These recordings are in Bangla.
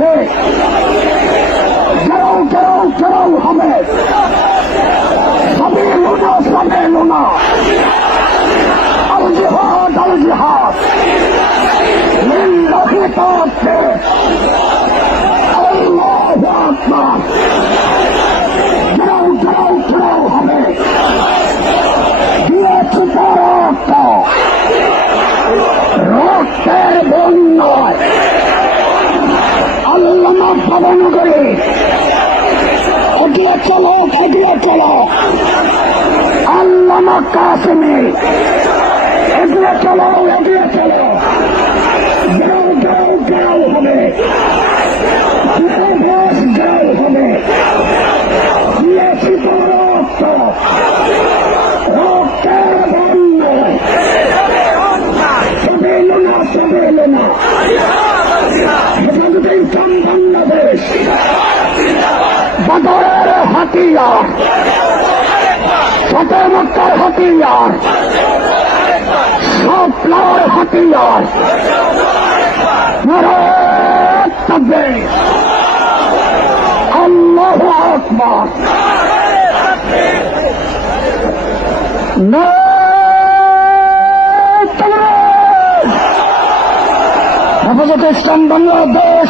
বলছে কেউ হবে, সবে লুনা আল জিহাদ লিল্লাহি তাআলা আল্লাহু আকবার। কেউ হবে, দিয়েছি রক্তের বন্যায় আল্লামা ভবনগরে এগিয়ে চলো আল্লামা কাসেমে এগিয়ে চলো গাও হবে, গাও হবে, দিয়েছি রক্তের বন্যায় সবে এলো না হেফাজতে ইসলাম বাংলাদেশ বদরের হাতিয়ার, ফতেহ মক্কার হাতিয়ার, স্বপ্নের হাতিয়ার, নারায়ে তাকবীর, আল্লাহু আকবার, নারায়ে তাকবীর। হেফাজতে ইসলাম বাংলাদেশ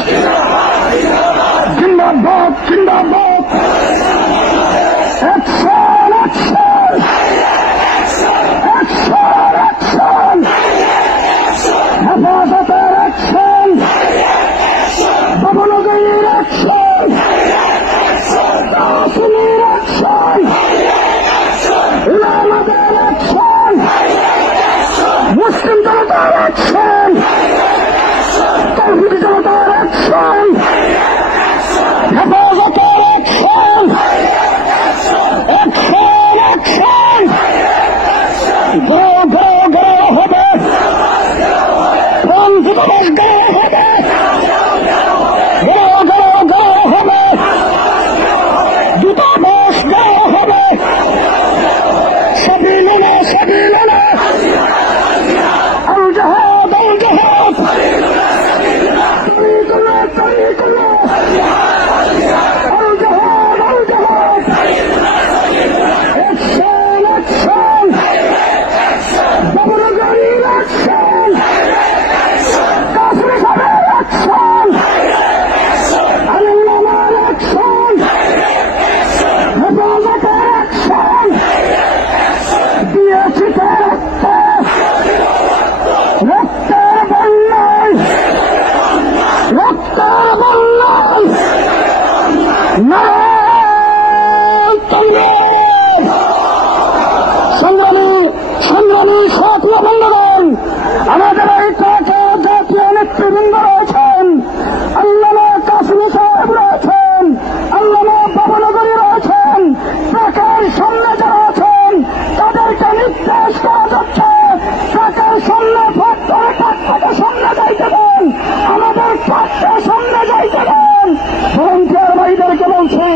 জিন্দাবাদ, অ্যাকশন, হেফাজতের অ্যাকশন, ভবনগরীর অ্যাকশন, কাসেমের অ্যাকশন, উলামাদের অ্যাকশন, মুসলিম জনতার অ্যাকশন, তৌহিদি জনতার অ্যাকশন, হেফাজতের অ্যাকশন, গ্রহ হবে, পন্থী দিবস গ্রহ হবে, গ্রহ হবে, দূতাবাস গ্রহ হবে, সাবিলুনা আল জিহাদ তরিকুল্লাহ সংগ্রামী সাথী বন্ধুগণ, আমাদের এই জাতীয় নেতৃবৃন্দ রয়েছেন, আল্লামা কাসেমী সাহেব রয়েছেন, আল্লামা ভবনগরী রয়েছেন, ট্রাকের সামনে যারা আছেন তাদেরকে নির্দেশ করা যাচ্ছে ট্রাকের সামনে ভোট করে ট্রাকটাকে সামনে যাইতে দেন, আমাদের ট্রাকটা সামনে যাইতে দেন। ভলান্টিয়ার ভাইদেরকে বলছি,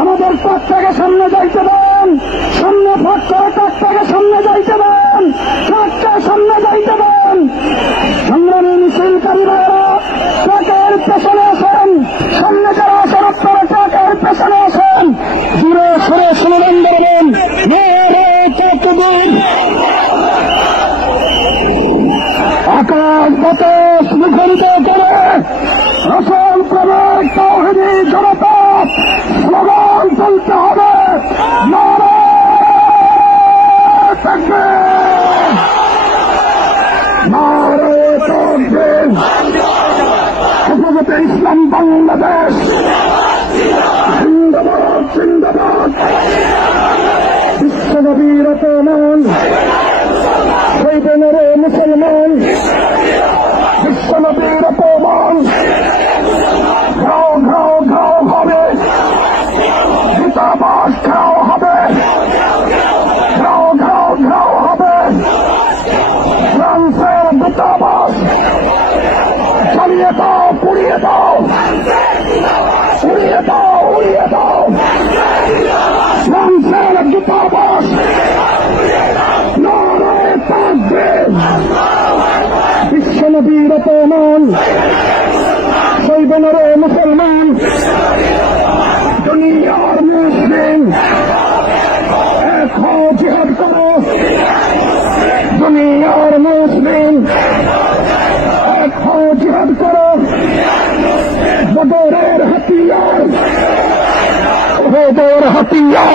আমাদের ট্রাকটাকে সামনে যাইতে দেন, সামনে ভোট করে ট্রাকটাকে সামনে যাইতে দেন, ট্রাকটা সামনে যাইতে দেন। সংগ্রামী মিছিলকারীরা ট্রাকের পেছনে আছেন, সামনে যারা আছেন আপনারা ট্রাকের পেছনে আছেন, জুড়ে সরে স্লোগান দেবেন, নারায়ে তাকবীর। আকাশ বাতাস মুখরিত করে রসুল প্রেমের তাওহীদি জনতা স্লোগান তুলতে হবে, নারায়ে তাকবীর, নারায়ে তাকবীর। হেফাজতে ইসলাম বাংলাদেশ জিন্দাবাদ, বিশ্বনবী রতমান, শহীদ নরে মুসলমান, বিশ্বনবী রতমান, ঘাও হবে, দূতাবাস ঘাও হবে, ঘাও হবে, ফ্রান্সের দূতাবাস জ্বালিয়ে দাও, পুড়িয়ে দাও, ফ্রান্সের দূতাবাস, নারায়ে তাকবীর। বিশ্বনবী রতমান, শহীদ নরে মুসলমান। হাতিয়ার হাতিয়ার